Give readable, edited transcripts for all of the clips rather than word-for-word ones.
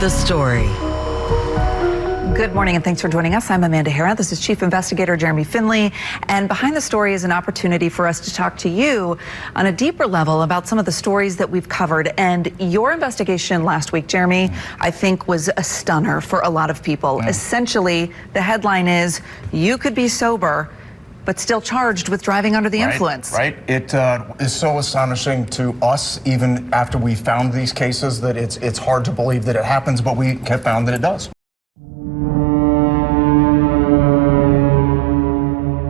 the story. Good morning and thanks for joining us. I'm Amanda Hera. This is Chief Investigator Jeremy Finley. And Behind the Story is an opportunity for us to talk to you on a deeper level about some of the stories that we've covered. And your investigation last week, Jeremy, I think was a stunner for a lot of people. Essentially, the headline is, you could be sober, but still charged with driving under the influence. Right. It is so astonishing to us, even after we found these cases, that it's hard to believe that it happens, but we have found that it does.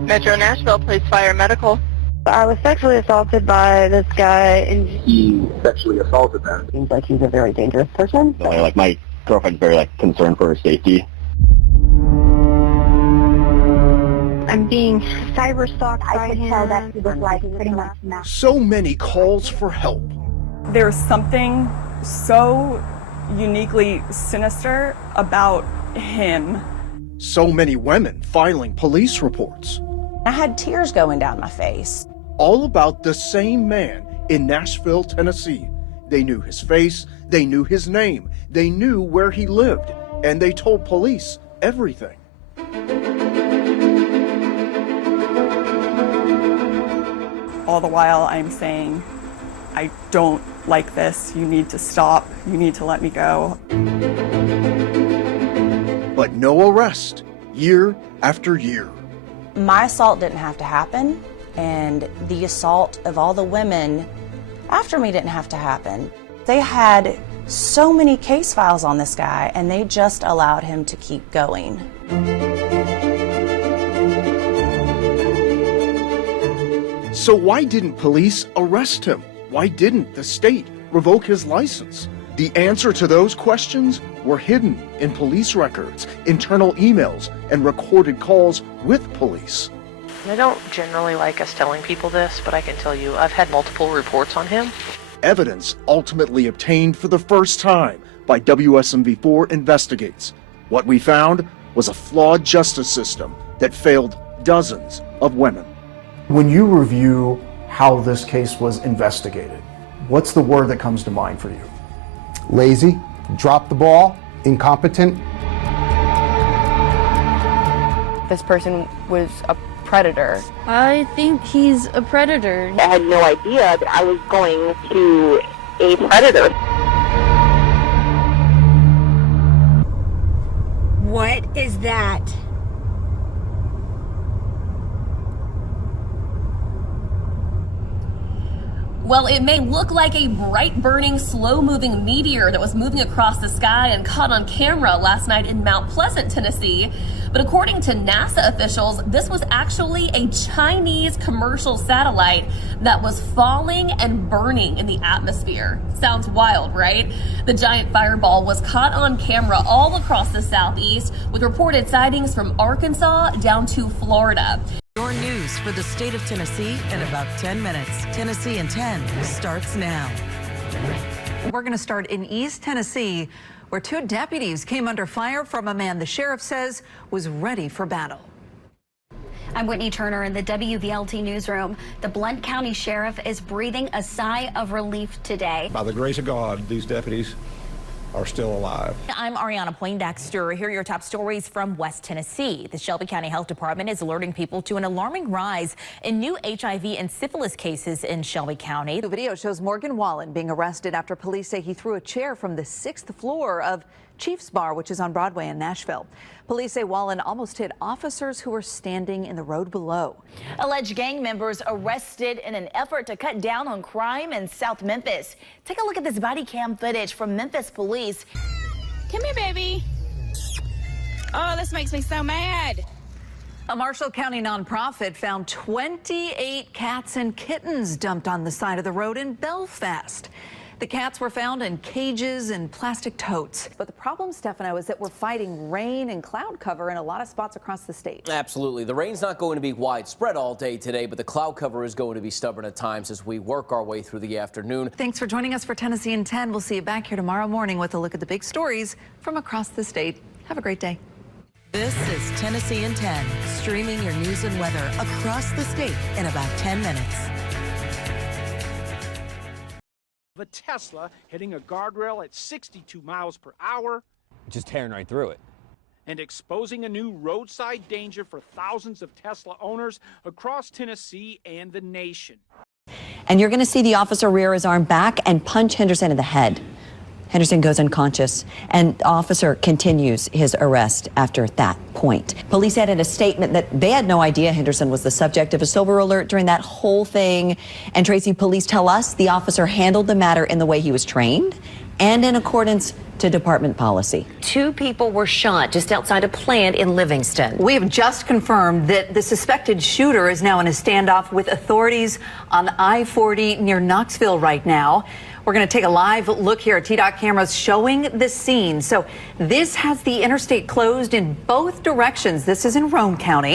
Metro Nashville, police, fire, medical. I was sexually assaulted by this guy, and he sexually assaulted them. seems like he's a very dangerous person. Like my girlfriend's very concerned for her safety. I'm being cyber-stalked by him. I could tell that he was like pretty much mad. So many calls for help. There's something so uniquely sinister about him. So many women filing police reports. I had tears going down my face. All about the same man in Nashville, Tennessee. They knew his face, they knew his name, they knew where he lived, and they told police everything. All the while I'm saying, I don't like this. You need to stop. You need to let me go. But no arrest, year after year. My assault didn't have to happen, and the assault of all the women after me didn't have to happen. They had so many case files on this guy, and they just allowed him to keep going. So why didn't police arrest him? Why didn't the state revoke his license? The answer to those questions were hidden in police records, internal emails, and recorded calls with police. I don't generally like us telling people this, but I can tell you I've had multiple reports on him. Evidence ultimately obtained for the first time by WSMV4 Investigates. What we found was a flawed justice system that failed dozens of women. When you review how this case was investigated, what's the word that comes to mind for you? Lazy, drop the ball, incompetent. This person was a predator. I think he's a predator. I had no idea that I was going to a predator. What is that? Well, it may look like a bright-burning, slow-moving meteor that was moving across the sky and caught on camera last night in Mount Pleasant, Tennessee. But according to NASA officials, this was actually a Chinese commercial satellite that was falling and burning in the atmosphere. Sounds wild, right? The giant fireball was caught on camera all across the southeast, with reported sightings from Arkansas down to Florida. Your news for the state of Tennessee in about 10 minutes. Tennessee in 10 starts now. We're going to start in East Tennessee, where two deputies came under fire from a man the sheriff says was ready for battle. I'm Whitney Turner in the WVLT newsroom. The Blount County Sheriff is breathing a sigh of relief today. By the grace of God, these deputies are still alive. I'm Ariana Poindexter. Here are your top stories from West Tennessee. The Shelby County Health Department is alerting people to an alarming rise in new HIV and syphilis cases in Shelby County. The video shows Morgan Wallen being arrested after police say he threw a chair from the 6th floor of Chief's Bar, which is on Broadway in Nashville. Police say Wallen almost hit officers who were standing in the road below. Alleged gang members arrested in an effort to cut down on crime in South Memphis. Take a look at this body cam footage from Memphis police. Come here, baby. Oh, this makes me so mad. A Marshall County nonprofit found 28 cats and kittens dumped on the side of the road in Belfast. The cats were found in cages and plastic totes. But the problem, Stefano, is that we're fighting rain and cloud cover in a lot of spots across the state. Absolutely. The rain's not going to be widespread all day today, but the cloud cover is going to be stubborn at times as we work our way through the afternoon. Thanks for joining us for Tennessee in 10. We'll see you back here tomorrow morning with a look at the big stories from across the state. Have a great day. This is Tennessee in 10, streaming your news and weather across the state in about 10 minutes. The Tesla hitting a guardrail at 62 miles per hour. Just tearing right through it. And exposing a new roadside danger for thousands of Tesla owners across Tennessee and the nation. And you're going to see the officer rear his arm back and punch Henderson in the head. Henderson goes unconscious, and the officer continues his arrest after that point. Police said in a statement that they had no idea Henderson was the subject of a sober alert during that whole thing. And Tracy, police tell us the officer handled the matter in the way he was trained and in accordance to department policy. 2 people were shot just outside a plant in Livingston. We have just confirmed that the suspected shooter is now in a standoff with authorities on I-40 near Knoxville right now. We're going to take a live look here at TDOT cameras showing the scene. So this has the interstate closed in both directions. This is in Roane County.